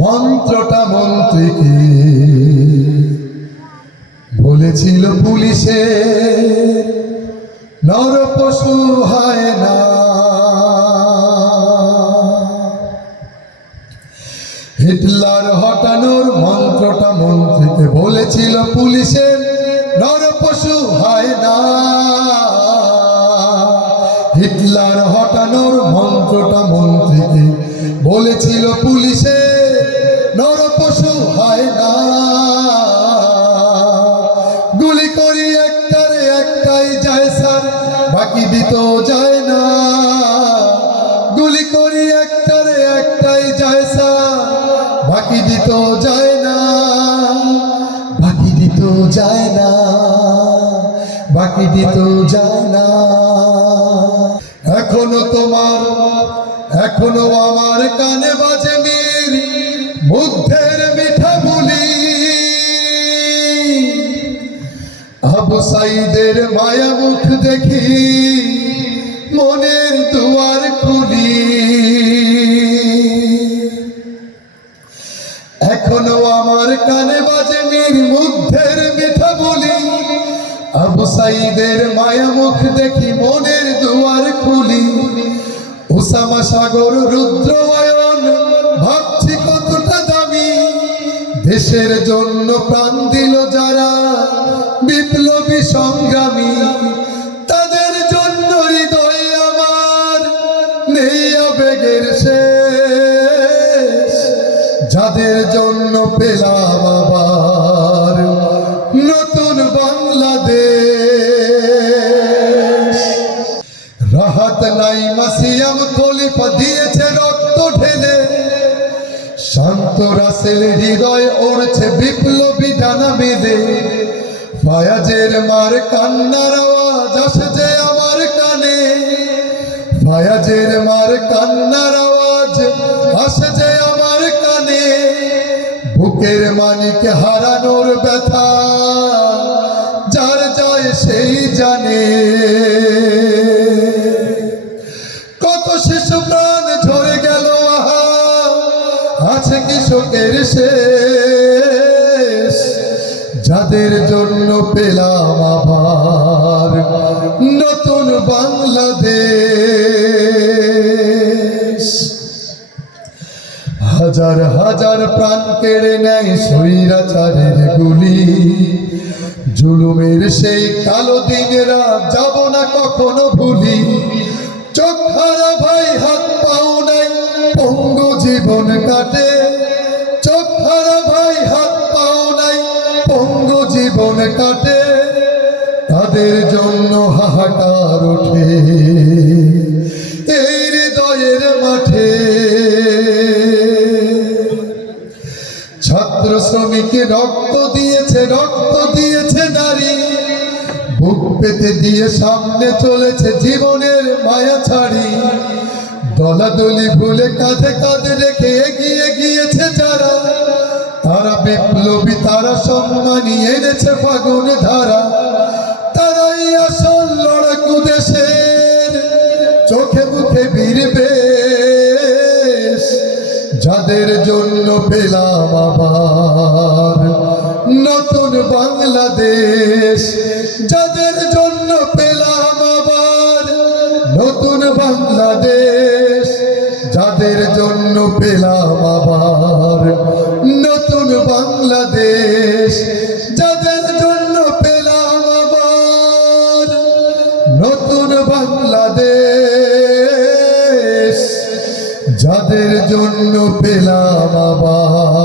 মন্ত্রটা মন্ত্রীকে বলেছিল পুলিশে, নরপশু হয় না। হিটলার হটানোর মন্ত্রটা মন্ত্রীকে বলেছিল পুলিশে, নরপশু হয় না। হিটলার হটানোর মন্ত্রটা মন্ত্রীকে বলেছিল পুলিশে, নরপশু হয় না। গুলি করি একটারে একটাই যায় স্যার, বাকি দিতেও যায় না। গুলি করি একটারে একটাই যায় স্যার, বাকি দিতেও যায় না। বাকি দিতেও যায় না, বাকি দিতেও যায় না। এখনো আমার কানে বাজে মীর মুগ্ধের মিঠা বুলি। আবু সাইদের মায়া মুখ দেখি মনের দুয়ার খুলি। এখনো আমার কানে বাজে মীর মুগ্ধের মিঠা বুলি। আবু সাইদের মায়া মুখ দেখি মনের দুয়ার খুলি। উসামা সাগর রুদ্রয়ন ভাবছি কতটা দামি। দেশের জন্য প্রাণ দিল যারা বিপ্লবী সংগ্রামী, তাদের জন্য হৃদয়ে আমার নেই আবেগের শেষ। যাদের জন্য পেলাম আবার নতুন বাংলাদেশ। রাহাত নাই মাসিয়াম খলিফা দিয়েছে রক্ত ঢেলে। শান্ত রাসেল হৃদয় ওড়ছে বিপ্লবী ডানা বেঁধে। ফায়াজের মার কান্নার আওয়াজ আসে যে আমার কানে। ফায়াজের মার কান্নার আওয়াজ আসে যে আমার কানে। বুকের মানিক হারানোর ব্যথা যার যায় সেই জানে। কত শিশু প্রাণ ঝরে গেল, আহা আছে কৃষকের শেষ। যাদের জন্য পেলাম আবার নতুন বাংলাদেশ। হাজার হাজার প্রাণ কেড়ে নেয় স্বৈরাচারের গুলি। জুলুমের সেই কালো দিনেরা যাব না কখনো ভুলি। চোখ হারা ভাই হাত পাও নাই পঙ্গু জীবন কাটে। চোখ হারা ভাই হাত পাও নাই পঙ্গু জীবন কাটে। তাদের জন্য হাহাকার ওঠে এই হৃদয়ের মাঠে। ছাত্র শ্রমিক রক্ত দিয়েছে নারী। বুক পেতে দিয়ে সামনে চলেছে জীবনের মায়া ছাড়ি। দলাদলি ভুলে কাঁধে কাঁধে রেখে এগিয়ে গিয়েছে যারা, তারা বিপ্লবী, তারা সম্মানী এনেছে ফাগুন ধারা। তারাই আসল লড়াকু দেশের, চোখে মুখে বীর বেশ। যাদের জন্য পেলাম আবার নতুন বাংলাদেশ। যাদের জন্য পেলাম আবার নতুন বাংলাদেশ। যাদের জন্য পেলাম আবার নতুন বাংলাদেশ। যাদের জন্য পেলাম আবার নতুন বাংলাদেশ। যাদের জন্য পেলাম আবার